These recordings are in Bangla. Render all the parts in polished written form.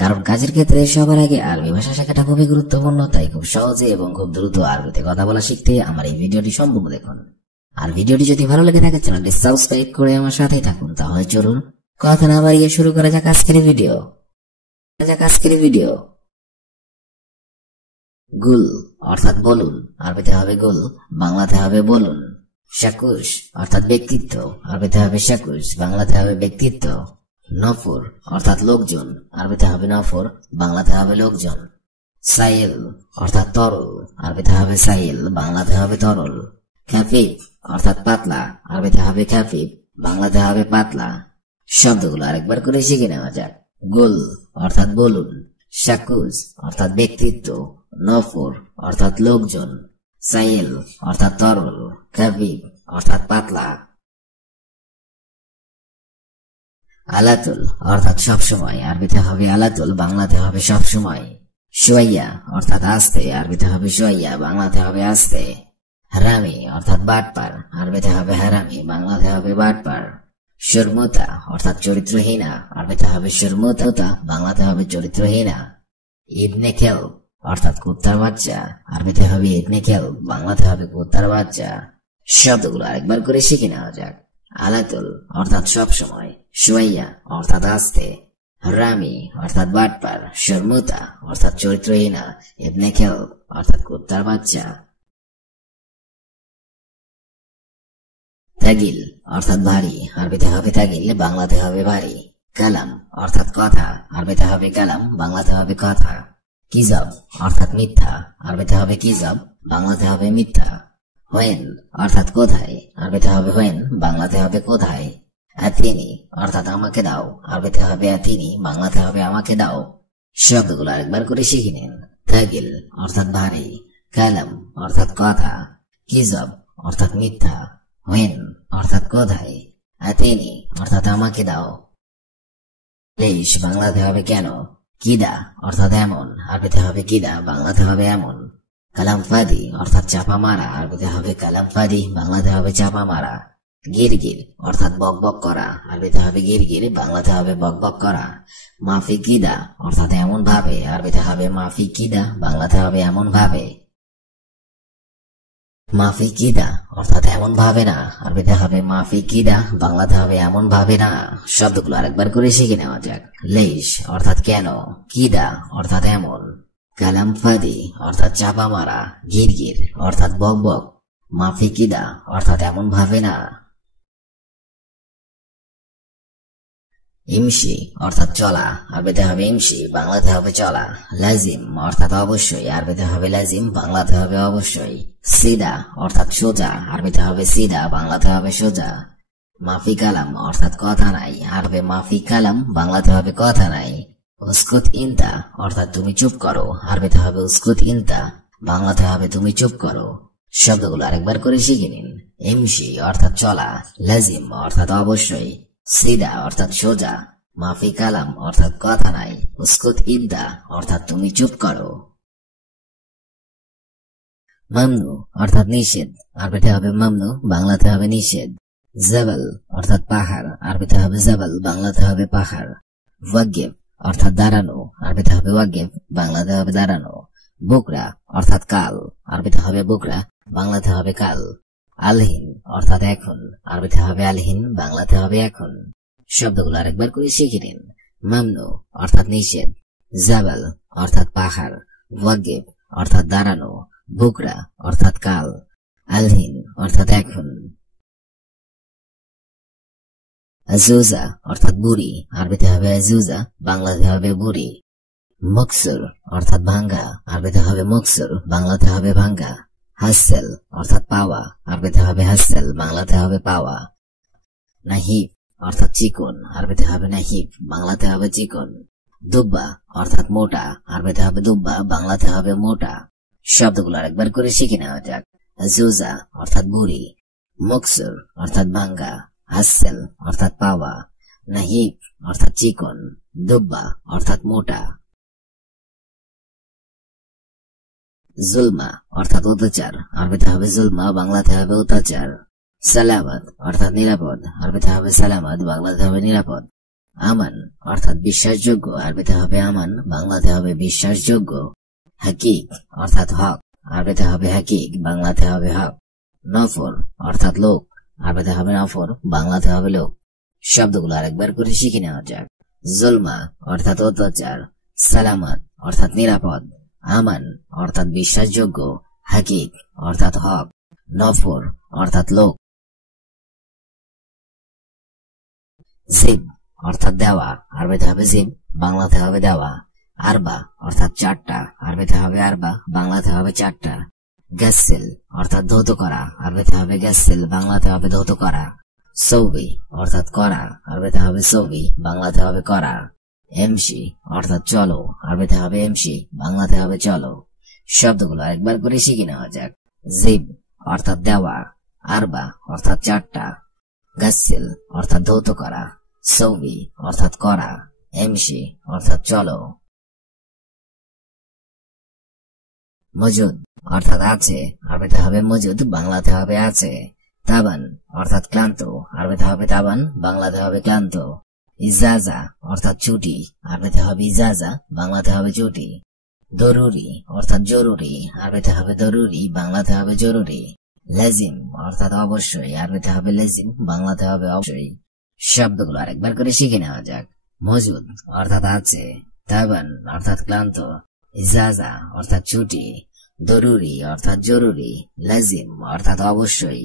কারণ কাজের ক্ষেত্রে সবার আগে আরবি ভাষা শেখাটা খুবই গুরুত্বপূর্ণ। তাই খুব সহজে এবং খুব দ্রুত আরবিতে কথা বলা শিখতে আমার এই ভিডিওটি সম্পূর্ণ দেখুন। আর ভিডিওটি যদি ভালো লেগে থাকে চ্যানেলটি সাবস্ক্রাইব করে আমার সাথেই থাকুন। তাহলে চলুন কথা না বাড়িয়ে শুরু করা যাক আজকের ভিডিও। গুল অর্থাৎ বলুন, আরবিতে হবে গুল, বাংলাতে হবে বলুন। শাকুশ অর্থাৎ ব্যক্তিত্ব, আরবিতে হবে শাকুশ, বাংলাতে হবে ব্যক্তিত্ব। নফর অর্থাৎ লোকজন, আরবিতে হবে নফর, বাংলাতে হবে লোকজন। সাইল অর্থাৎ তরল, আরবিতে হবে সাইল, বাংলাতে হবে তরল। খাফিফ অর্থাৎ পাতলা, আরবিতে হবে খাফিফ, বাংলাতে হবে পাতলা। শব্দগুলো আরেকবার করে শিখে নেওয়া যাক। গুল অর্থাৎ বলুন, শাকুজ অর্থাৎ ব্যক্তিত্ব, নফর অর্থাৎ লোকজন, সাইল অর্থাৎ তরল, খাফিফ অর্থাৎ পাতলা। আলাতুল অর্থাৎ সবসময়, আরবিতে হবে আলাতুল, বাংলাতে হবে সবসময়। শুয়াইয়া অর্থাৎ আস্তে, আরবিতে হবে শুয়াইয়া, বাংলাতে হবে আস্তে। হারামি অর্থাৎ বাটপার, আরবিতে হবে হারামি, বাংলাতে হবে বাটপার। শর্মুতা অর্থাৎ চরিত্রহীনা, আরবিতে হবে শর্মুতা, বাংলাতে হবে চরিত্রহীনা। ইবনে খেল অর্থাৎ কুত্তার বাচ্চা, আরবিতে হবে ইবনে খেল, বাংলাতে হবে কুত্তার বাচ্চা। শব্দগুলো আরেকবার করে শিখে নেওয়া যাক। আলাতুল অর্থাৎ সবসময়, শুয়াইয়া অর্থাৎ আস্তে, হারামি অর্থাৎ বাটপার, শর্মুতা অর্থাৎ চরিত্রহীনা, ইবনে খেল অর্থাৎ কুত্তার বাচ্চা। তাগিল অর্থাৎ ভারী, আরবিতে হবে তাগিল, বাংলাতে হবে ভারী। কালাম অর্থাৎ কথা, আরবিতে হবে কালাম, বাংলাতে হবে কথা। কিজাব অর্থাৎ মিথ্যা, আরবিতে হবে কিজাব, বাংলাতে হবে মিথ্যা। হোয়েন অর্থাৎ কোথায়, আরবিতে হবে হোয়েন, বাংলাতে হবে কোথায়। আতিনি অর্থাৎ আমাকে দাও, আরবিতে হবে আতিনি, বাংলাতে হবে আমাকে দাও। শব্দগুলো আরেকবার করে শিখে নিন। তাগিল অর্থাৎ ভারী, কালাম অর্থাৎ কথা, কিজাব অর্থাৎ মিথ্যা, হোয়েন অর্থাৎ কোথায়, আতিনি অর্থাৎ আমাকে দাও। লেশ বাংলাতে হবে কেন। কিদা অর্থাৎ এমন, আরবিতে হবে কিদা, বাংলাতে হবে এমন। কালামফাদি অর্থাৎ চাপা মারা, আরবিতে হবে কালামফাদি, বাংলাতে হবে চাপা মারা। গিরগির অর্থাৎ বকবক করা, আরবিতে হবে গিরগির, বাংলাতে হবে বকবক করা। মাফি কিদা অর্থাৎ এমন ভাবে, আরবিতে হবে মাফি কিদা, বাংলাতে হবে এমন ভাবে। মাফি কিদা অর্থাৎ এমন ভাবে না, আরবিতে হবে মাফি কিদা, বাংলাতে হবে এমন ভাবে না। শব্দগুলো আরেকবার করে শিখে নেওয়া যাক। লেশ অর্থাৎ কেন, কিদা অর্থাৎ এমন, কালামফাদি অর্থাৎ চাপা মারা, গিরগির অর্থাৎ বকবক, মাফি কিদা অর্থাৎ এমন ভাবে না। ইমশি অর্থাৎ চলা, আরবিতে হবে ইমশি, বাংলাতে হবে চলা। লাজিম অর্থাৎ অবশ্যই, আরবিতে হবে লাজিম, বাংলাতে হবে অবশ্যই। সিদা অর্থাৎ সোজা, আরবিতে হবে সিদা, বাংলাতে হবে সোজা। মাফি কালাম অর্থাৎ কথা নাই, আরবে মাফি কালাম, বাংলাতে হবে কথা নাই। উস্কুত ইনতা অর্থাৎ তুমি চুপ করো, আরবিতে হবে উস্কুত ইনতা, বাংলাতে হবে তুমি চুপ করো। শব্দগুলো আরেকবার করে শিখে নিন। ইমশি অর্থাৎ চলা, লাজিম অর্থাৎ অবশ্যই, সিদা অর্থাৎ সোজা, মাফি কালাম অর্থাৎ কথা নাই, উস্কুত ইনতা অর্থাৎ তুমি চুপ করো। মামনু অর্থাৎ নিষেধ, আরবিতে হবে মামনু, বাংলাতে হবে নিষেধ। জাবাল অর্থাৎ পাহাড়, আরবিতে হবে জাবাল, বাংলাতে হবে পাহাড়। ওয়াগিব অর্থাৎ দাঁড়ানো, আরবিতে হবে ওয়াগিব, বাংলাতে হবে দাঁড়ানো। বুকরা অর্থাৎ কাল, আরবিতে হবে বুকরা, বাংলাতে হবে কাল। আলহিন অর্থাৎ এখন, আরবিতে হবে আলহিন, বাংলাতে হবে এখন। শব্দগুলো আরেকবার করে শিখে নিন। মামনু অর্থাৎ নিষেধ, জাবাল অর্থাৎ পাহাড়, ওয়াগিব অর্থাৎ দাঁড়ানো, বুকরা অর্থাৎ কাল, আলহিন অর্থাৎ এখন। আজুজা অর্থাৎ বুড়ি, আরবিতে হবে আজুজা, বাংলাতে হবে বুড়ি। মকসুর অর্থাৎ ভাঙ্গা, আরবিতে হবে মকসুর, বাংলাতে হবে ভাঙ্গা। হাসেল অর্থাৎ পাওয়া, আরবিতে হবে হাসেল, বাংলাতে হবে পাওয়া। নাহিব অর্থাৎ চিকন, আরবিতে হবে নাহিব, বাংলাতে হবে চিকন। দুব্বা অর্থাৎ মোটা, আরবিতে হবে দুব্বা, বাংলাতে হবে মোটা। শব্দগুলো আরেকবার করে শিখে নেওয়া যাক। আজুজা অর্থাৎ বুড়ি, মকসুর অর্থাৎ ভাঙ্গা, হাসেল অর্থাৎ পাওয়া, নাহিব অর্থাৎ চিকন, দুব্বা অর্থাৎ মোটা। জুলমা অর্থাৎ অত্যাচার, আরবিতে হবে জুলমা, বাংলাতে হবে অত্যাচার। সালামত অর্থাৎ নিরাপদ, আরবিতে হবে সালামত, বাংলাতে হবে নিরাপদ। আমান অর্থাৎ বিশ্বাসযোগ্য, আরবিতে হবে আমান, বাংলাতে হবে বিশ্বাসযোগ্য। হাকিক অর্থাৎ হক, আরবিতে হবে হাকিক, বাংলাতে হবে হক। নফর অর্থাৎ লোক, আরবিতে হবে নফর, বাংলাতে হবে লোক। শব্দগুলো আরেকবার করে শিখে নেওয়া যাক। জুলমা অর্থাৎ অত্যাচার, সালামত অর্থাৎ নিরাপদ, আমান অর্থাৎ বিশ্বাসযোগ্য, হাকিক অর্থাৎ হক, নফর অর্থাৎ লোক। জিব অর্থাৎ দেওয়া, আরবিতে হবে জিব, বাংলাতে হবে দেওয়া। আরবা অর্থাৎ চারটা, আরবিতে হবে আরবা, বাংলাতে হবে চারটা। গাসিল অর্থাৎ ধৌত করা, আরবিতে হবে গাসিল, বাংলাতে হবে ধৌত করা। সৌবি অর্থাৎ করা, আরবিতে হবে সৌবি, বাংলাতে হবে করা। এমসি অর্থাৎ চলো, আরবিতে হবে এমসি, বাংলাতে হবে চলো। শব্দগুলো একবার করে শিখে নেওয়া যাক। জিব অর্থাৎ দেওয়া, আরবা অর্থাৎ চারটা, গাসিল অর্থাৎ ধৌত করা, সৌবি অর্থাৎ করা, এমসি অর্থাৎ চলো। মজুদ অর্থাৎ আছে, আরবিতে হবে মজুদ, বাংলাতে হবে আছে। তাবান অর্থাৎ ক্লান্ত, আরবিতে হবে তাবান, বাংলাতে হবে ক্লান্ত। ইজাজা অর্থাৎ ছুটি, আরবিতে হবে ইজাজা, বাংলাতে হবে ছুটি। দরুরি অর্থাৎ জরুরি, আরবিতে হবে দরুরি, বাংলাতে হবে জরুরি। লাজিম অর্থাৎ অবশ্যই, আরবিতে হবে লাজিম, বাংলাতে হবে অবশ্যই। শব্দগুলো আরেকবার করে শিখে নেওয়া যাক। মজুদ অর্থাৎ আছে, তাবান অর্থাৎ ক্লান্ত, ইজাজা অর্থাৎ ছুটি, দরুরি অর্থাৎ জরুরি, লাজিম অর্থাৎ অবশ্যই।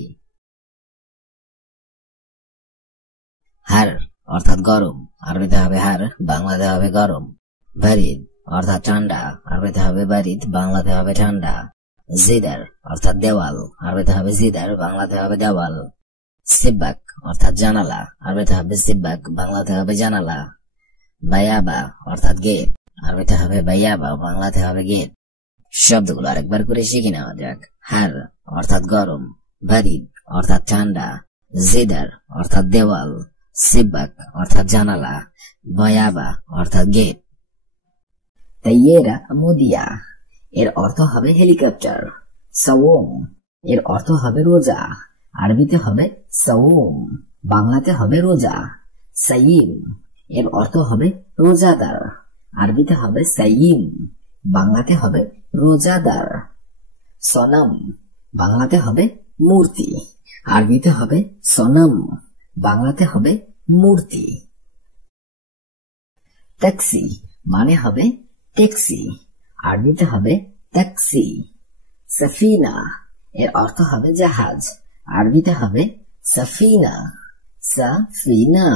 হার অর্থাৎ গরম, আরবিতে হবে হার, বাংলাতে হবে গরম। বারিদ অর্থাৎ ঠান্ডা, আরবিতে হবে বারিদ, বাংলাতে হবে ঠান্ডা। জিদার অর্থাৎ দেওয়াল, আরবিতে হবে জিদার, বাংলাতে হবে দেওয়াল। সিব্বাক অর্থাৎ জানালা, আরবিতে হবে সিব্বাক, বাংলাতে হবে জানালা। বায়াবা অর্থাৎ গেট, আরবিতে হবে বায়াবা, বাংলাতে হবে গেট। শব্দগুলো আরেকবার করে শিখে নেওয়া যাক। হার অর্থাৎ গরম, বারিদ অর্থাৎ ঠান্ডা, জিদার অর্থাৎ দেওয়াল, সিব্বাক অর্থাৎ জানালা, বয়াবা অর্থাৎ গেট। তাইয়েরা মুদিয়া এর অর্থ হবে হেলিকপ্টার। সাওম এর অর্থ হবে রোজা, আরবিতে হবে সাওম, বাংলাতে হবে রোজা। সাইম এর অর্থ হবে রোজাদার, আরবিতে হবে সাইম, বাংলাতে হবে রোজাদার। সনম বাংলাতে হবে মূর্তি, আরবিতে হবে সনম, বাংলাতে হবে মূর্তি। ট্যাক্সি মানে হবে ট্যাক্সি, আরবিতে হবে ট্যাক্সি। সাফিনা এর অর্থ হবে জাহাজ, আরবিতে হবে সাফিনা, সাফিনা।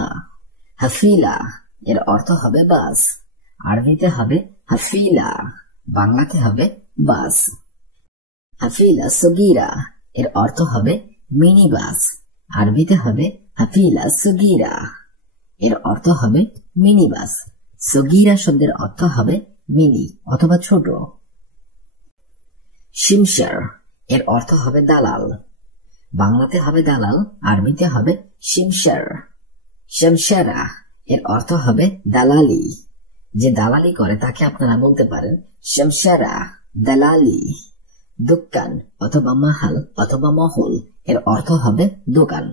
হাফিলা এর অর্থ হবে বাস, আরবিতে হবে হাফিলা, বাংলাতে হবে বাস। হাফিলা সগীরা এর অর্থ হবে মিনি বাস, আরবিতে হবে হাফিলা সগীরা, এর অর্থ হবে মিনি বাস। সগীরা শব্দের অর্থ হবে মিনি অথবা ছোট। শিমশার এর অর্থ হবে দালাল, বাংলাতে হবে দালাল, আরবিতে হবে শিমশার। শামশারা এর অর্থ হবে দালালি, যে দালালি করে তাকে আপনারা বলতে পারেন শামশারা, দালালি। দোকান অথবা মাহাল অথবা মহল এর অর্থ হবে দোকান।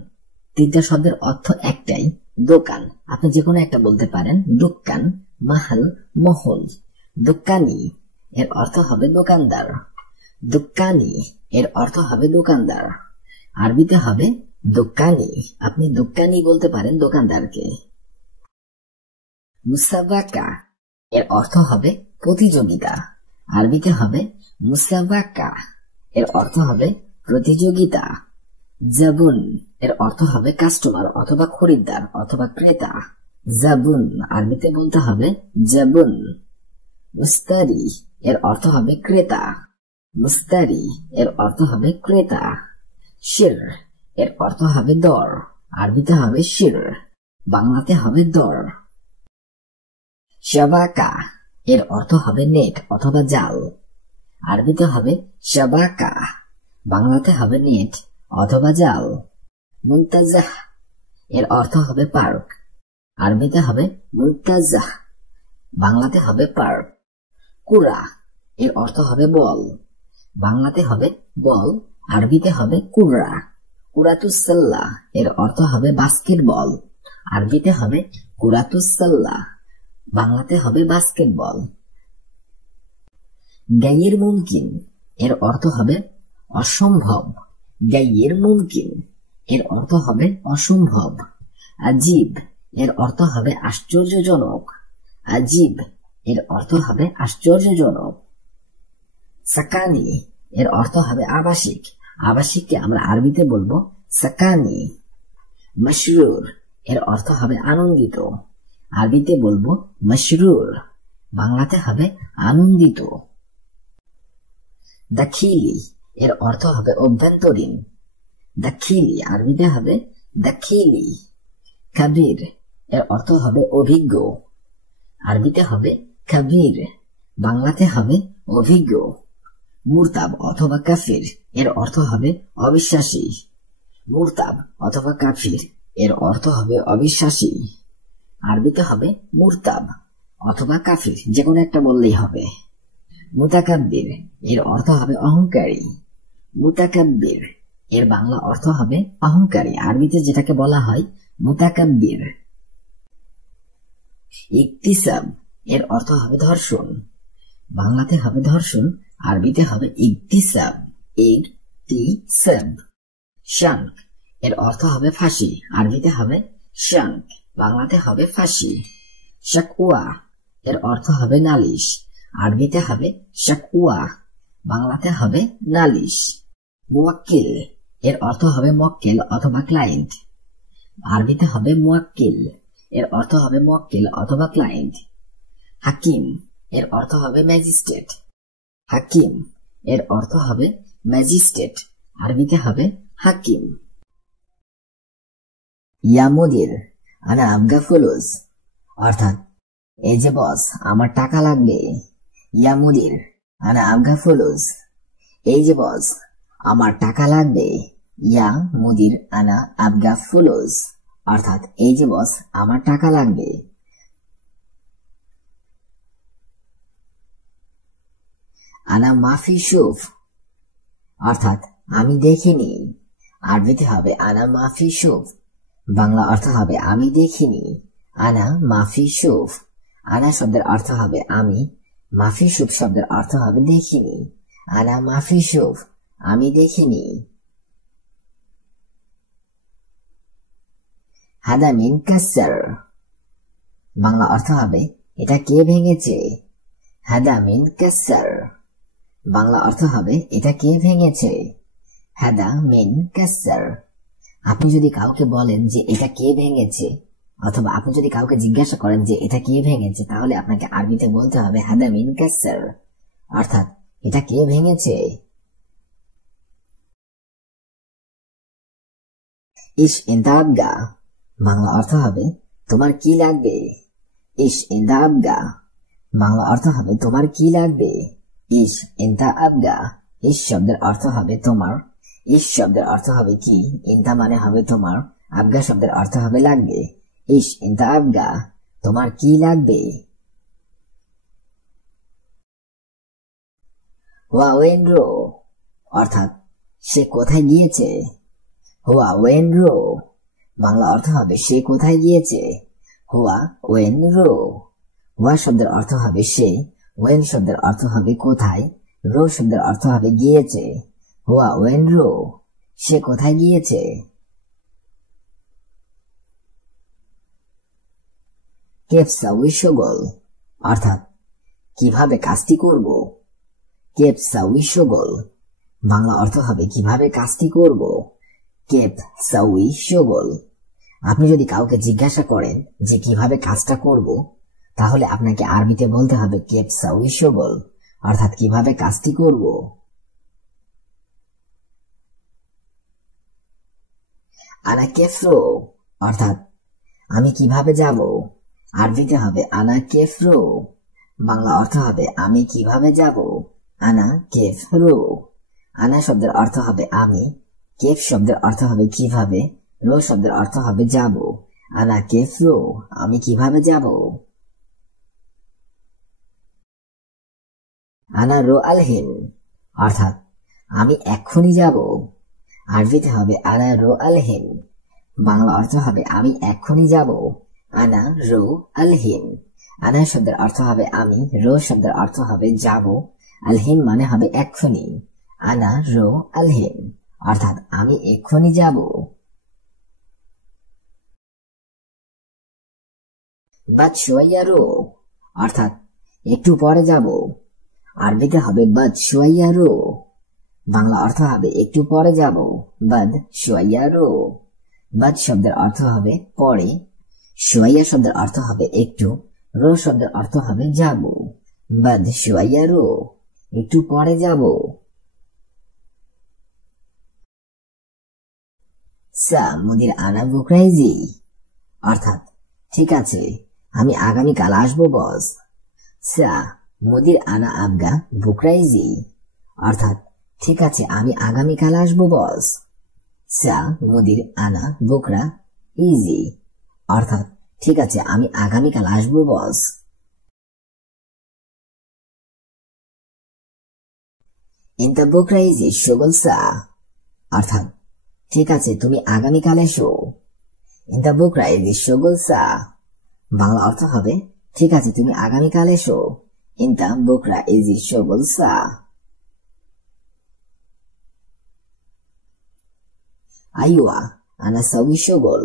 তিনটা শব্দের অর্থ একটাই, দোকান। আপনি যে কোনো একটা বলতে পারেন, দোকান, মাহাল, মহল। দোকানি এর অর্থ হবে দোকানদার, দোকানি এর অর্থ হবে দোকানদার, আরবিতে হবে দোকানি, আপনি দোকানি বলতে পারেন দোকানদারকে। মুসাবাকা এর অর্থ হবে প্রতিযোগিতা, আরবিতে হবে মুসাবাকা, এর অর্থ হবে প্রতিযোগিতা। জাবুন এর অর্থ হবে কাস্টমার অথবা খরিদ্দার অথবা ক্রেতা, জাবুন আরবিতে বলতে হবে জাবুন। মুস্তারি এর অর্থ হবে ক্রেতা, মুস্তারি এর অর্থ হবে ক্রেতা। শির এর অর্থ হবে দর, আরবিতে হবে শির, বাংলাতে হবে দর। শাবাকা এর অর্থ হবে নেট অথবা জাল, আরবিতে হবে শাবাকা, বাংলাতে হবে নেট অথবা জাল। মুনতাজাহ এর অর্থ হবে পার্ক, আরবিতে হবে মুনতাজাহ, বাংলাতে হবে পার্ক। কুরা এর অর্থ হবে বল, বাংলাতে হবে বল, আরবিতে হবে কুররা। কুরাতুসাল্লাহ এর অর্থ হবে বাস্কেটবল, আরবিতে হবে কুরাতুস সাল্লাহ, বাংলাতে হবে বাস্কেটবল। গাইয়ের মুমকিন এর অর্থ হবে অসম্ভব। গাইয়ের মুমকিন এর অর্থ হবে অসম্ভব। আজীব এর অর্থ হবে আশ্চর্যজনক। আজীব এর অর্থ হবে আশ্চর্যজনক। সাকানি এর অর্থ হবে আবাসিক। আবাসিককে আমরা আরবিতে বলবো সাকানি। মশরুর এর অর্থ হবে আনন্দিত। আরবিতে বলবো মশরুর, বাংলাতে হবে আনন্দিত। দাখিলি এর অর্থ হবে অভ্যন্তরীণ। দাখিলি আরবিতে হবে দাখিলি। কাবির এর অর্থ হবে অভিজ্ঞ। আরবিতে হবে কাবির, বাংলাতে হবে অভিজ্ঞ। মুরতাব অথবা কাফির এর অর্থ হবে অবিশ্বাসী। মুরতাব অথবা কাফির এর অর্থ হবে অবিশ্বাসী। আরবিতে হবে মুরতাব অথবা কাফির, যে কোনো একটা বললেই হবে। মুতাকাব্বির এর অর্থ হবে অহংকারী। মুতাকাব্বির এর বাংলা অর্থ হবে অহংকারী, আরবিতে যেটাকে বলা হয় মুতাকাব্বির। ইকতিসাব এর অর্থ হবে ধর্ষণ। বাংলাতে হবে ধর্ষণ, আরবিতে হবে ইকতিসাব। ইকতিসাব। শানক এর অর্থ হবে ফাঁসি। আরবিতে হবে শানক, বাংলাতে হবে ফাঁসি। শাকওয়া এর অর্থ হবে নালিশ। আরবিতে হবে শাকওয়া, বাংলাতে হবে নালিশ। মুওয়াক্কিল এর অর্থ হবে মক্কেল অথবা ক্লায়েন্ট। আরবিতে হবে মুওয়াক্কিল, এর অর্থ হবে মক্কেল অথবা ক্লায়েন্ট। হাকিম এর অর্থ হবে ম্যাজিস্ট্রেট। হাকিম এর অর্থ হবে ম্যাজিস্ট্রেট, আরবিতে হবে হাকিম। ইয়া মুদির আনা আবগা ফুলুস, অর্থাৎ এই যে বস আমার টাকা লাগবে। ইয়া মুদির আনা আবগা ফুলুস, এই যে বস আমার টাকা লাগবে। ইয়া মুদির আনা আবগা ফুলুস, অর্থাৎ এই যে বস আমার টাকা লাগবে। আনা মাফি শুফ, অর্থাৎ আমি দেখিনি। আরবিতে হবে আনা মাফি শুফ, বাংলা অর্থ হবে আমি দেখিনি। আনা মাফি শুফ, আনা শব্দের অর্থ হবে আমি, মাফি শুফ শব্দের অর্থ হবে দেখিনি। আনা মাফি শুফ, আমি দেখিনি। হাদা মিন কাসসার, বাংলা অর্থ হবে এটা কে ভেঙেছে। হাদা মিন কাসসার, বাংলা অর্থ হবে এটা কে ভেঙেছে। হাদা মিন কাসসার, আপনি যদি কাউকে বলেন যে এটা কে ভেঙেছে, অথবা আপনি যদি কাউকে জিজ্ঞাসা করেন যে এটা কে ভেঙেছে, তাহলে আপনাকে আরবিতে বলতে হবে হাদা মিন কাসসার, অর্থাৎ এটা কে ভেঙেছে। ইশ ইনতা আবগা, বাংলা অর্থ হবে তোমার কি লাগবে। ইশ ইনতা আবগা, বাংলা অর্থ হবে তোমার কি লাগবে। ইশ ইনতা আবগা, ইশ শব্দের অর্থ হবে তোমার, ইশ শব্দের অর্থ হবে কি, ইনতা মানে হবে তোমার, আবগা শব্দের অর্থ হবে লাগবে। ইশ ইনতা আবগা, তোমার কি লাগবে। হুয়া ওয়েন রো, অর্থাৎ সে কোথায় গিয়েছে। হুয়া ওয়েন রো, বাংলা অর্থ হবে সে কোথায় গিয়েছে। হুয়া ওয়েন রো, হুয়া শব্দের অর্থ হবে সে, ওয়েন শব্দের অর্থ হবে কোথায়, রো শব্দের অর্থ হবে গিয়েছে। হুয়া ওয়েন রো, সে কোথায় গিয়েছে। কেফ সাউই শোগল, অর্থাৎ কিভাবে কাজটি করব। কেফ সাউই শোগল, বাংলা অর্থ হবে কিভাবে কাজটি করব। কেফ সাউই শোগল, আপনি যদি কাউকে জিজ্ঞাসা করেন যে কিভাবে কাজটা করব, তাহলে আপনাকে আরবিতে বলতে হবে কেফ সাউই শোগল, অর্থাৎ কিভাবে কাজটি করব। আনা কেফরো, অর্থাৎ আমি কিভাবে যাব। আরবিতে হবে আনা কেফরো, বাংলা অর্থ হবে আমি কিভাবে যাব। আনা কেফরো, আনা শব্দের অর্থ হবে আমি, কেফ শব্দের অর্থ হবে কিভাবে, রো শব্দের অর্থ হবে যাব। আনা কেফরো, আমি কিভাবে যাব। আনা রো আলহিন, অর্থাৎ আমি এক্ষুনি যাব। আরবিতে হবে আনা রো আলহিন, বাংলা অর্থ হবে আমি এক্ষুনি যাব। আনা রো আলহিন। আনা শব্দের অর্থ হবে আমি, রো শব্দের অর্থ হবে যাব, আলহিন মানে হবে এক্ষুনি। আনা রো আলহিন অর্থাৎ আমি এক্ষুনি যাব। বাদ শুয়াইয়া রো অর্থাৎ একটু পরে যাব। আরবিতে হবে বাদ শুয়াইয়া রো। বাংলা অর্থ হবে একটু পরে যাব। বাদ শুয়াইয়া রো। বাদ শব্দের অর্থ হবে পরে, শুয়াইয়া শব্দের অর্থ হবে একটু, রো শব্দের অর্থ হবে যাব। বাদ শুয়াইয়া রো একটু পরে যাব। সা মুদির আনা বুকরাইজি অর্থাৎ ঠিক আছে আমি আগামীকাল আসবো বস। সা মুদির আনা আবগা বুকরাইজি অর্থাৎ ঠিক আছে আমি আগামীকাল আসবো বস। সা মুদির আনা বুকরা ইজি অর্থাৎ ঠিক আছে আমি আগামীকাল আসবো বস। ইন্তা বুকরা ইজি শুগল সা অর্থাৎ ঠিক আছে তুমি আগামীকাল এসো। ইন্তা বুকরা ইজি শুগল সা বাংলা অর্থ হবে ঠিক আছে তুমি আগামীকাল এসো। ইন্তা বুকরা ইজি শুগল সা। আইওয়া আনা সাউই শুগল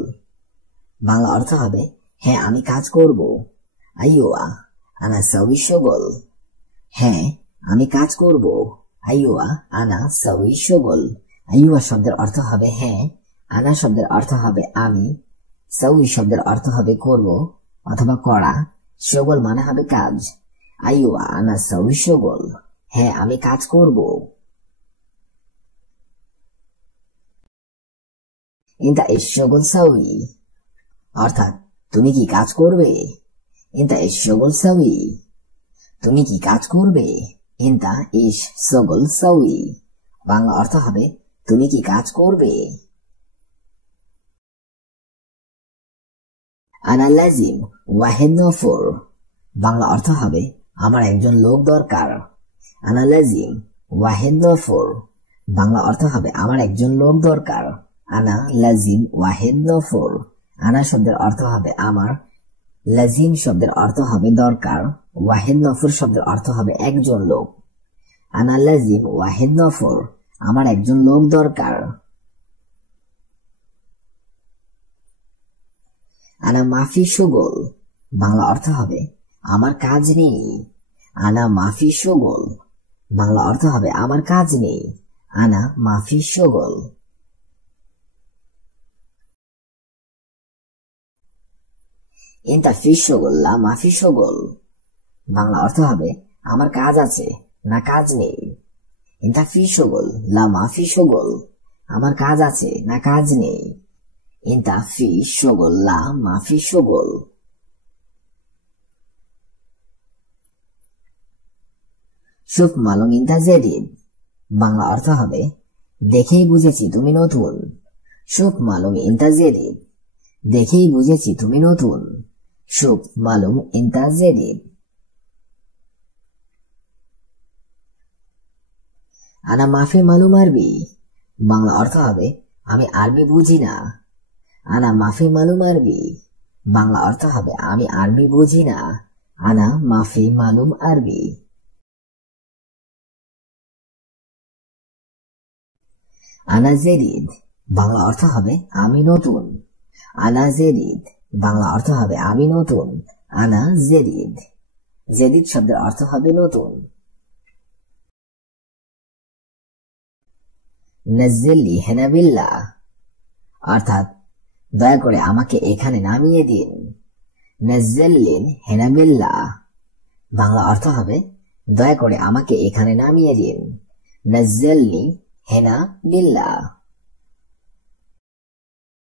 বাংলা অর্থ হবে হ্যাঁ আমি কাজ করব। আইওয়া আনা সাউই শুগল হ্যাঁ আমি কাজ করব। আইওয়া আনা সাউই শুগল। আইওয়া শব্দের অর্থ হবে হ্যাঁ, আনা শব্দের অর্থ হবে আমি, সাউই শব্দের অর্থ হবে করব অথবা করা, শুগল মানে হবে কাজ। আইওয়া আনা সাউই শুগল হ্যাঁ আমি কাজ করব। ইন্তা ইস শুগল সাউই অর্থাৎ তুমি কি কাজ করবে। ইন্তা ইস শুগল সাউই তুমি কি কাজ করবে। ইন্তা ইস শুগল সাউই বাংলা অর্থ হবে তুমি কি কাজ করবে। আনা লাজিম ওয়াহিদ নফর বাংলা অর্থ হবে আমার একজন লোক দরকার। আনা লাজিম ওয়াহিদ নফর বাংলা অর্থ হবে আমার একজন লোক দরকার। আনা লাজিম ওয়াহিদ নফর আনা শব্দের অর্থ হবে আমার, লাজিম শব্দের অর্থ হবে দরকার, ওয়াহিদ নফর শব্দের অর্থ হবে একজন লোক। আনা লাজিম ওয়াহিদ নফর আমার একজন লোক দরকার। আনা মাফি শুগল বাংলা অর্থ হবে আমার কাজ নেই। আনা মাফি শুগল বাংলা অর্থ হবে আমার কাজ নেই। আনা মাফি শুগল। ইন্তা ফি শুগল লা মাফি শুগল বাংলা অর্থ হবে আমার কাজ আছে না কাজ নেই। ইন্তা ফি শুগল লা মাফি শুগল আমার কাজ আছে না কাজ নেই। ইন্তা ফি শুগল লা মাফি শুগল। শুফ মালুম ইন্তা জেদিদ বাংলা অর্থ হবে দেখেই বুঝেছি তুমি নতুন। শুফ মালুম ইন্তা জেদিদ দেখেই বুঝেছি তুমি নতুন। শুফ মালুম ইন্তা জেদিদ। আনা মাফি মালুম আরবি বাংলা অর্থ হবে আমি আরবি বুঝি না। আনা মাফি মালুম আরবি বাংলা অর্থ হবে আমি আরবি বুঝি না। আনা মাফি মালুম আরবি। আনা জেদিদ বাংলা অর্থ হবে আমি নতুন। আনা জেদিদ বাংলা অর্থ হবে আমি নতুন। আনা জেদিদ। জেদিদ শব্দের অর্থ হবে নতুন। নাজ্জিলি হেনা বিল্লাহ অর্থাৎ দয়া করে আমাকে এখানে নামিয়ে দিন। নাজ্জিলিন হেনা বিল্লাহ বাংলা অর্থ হবে দয়া করে আমাকে এখানে নামিয়ে দিন। নাজ্জিলনি হেনা বিল্লাহ।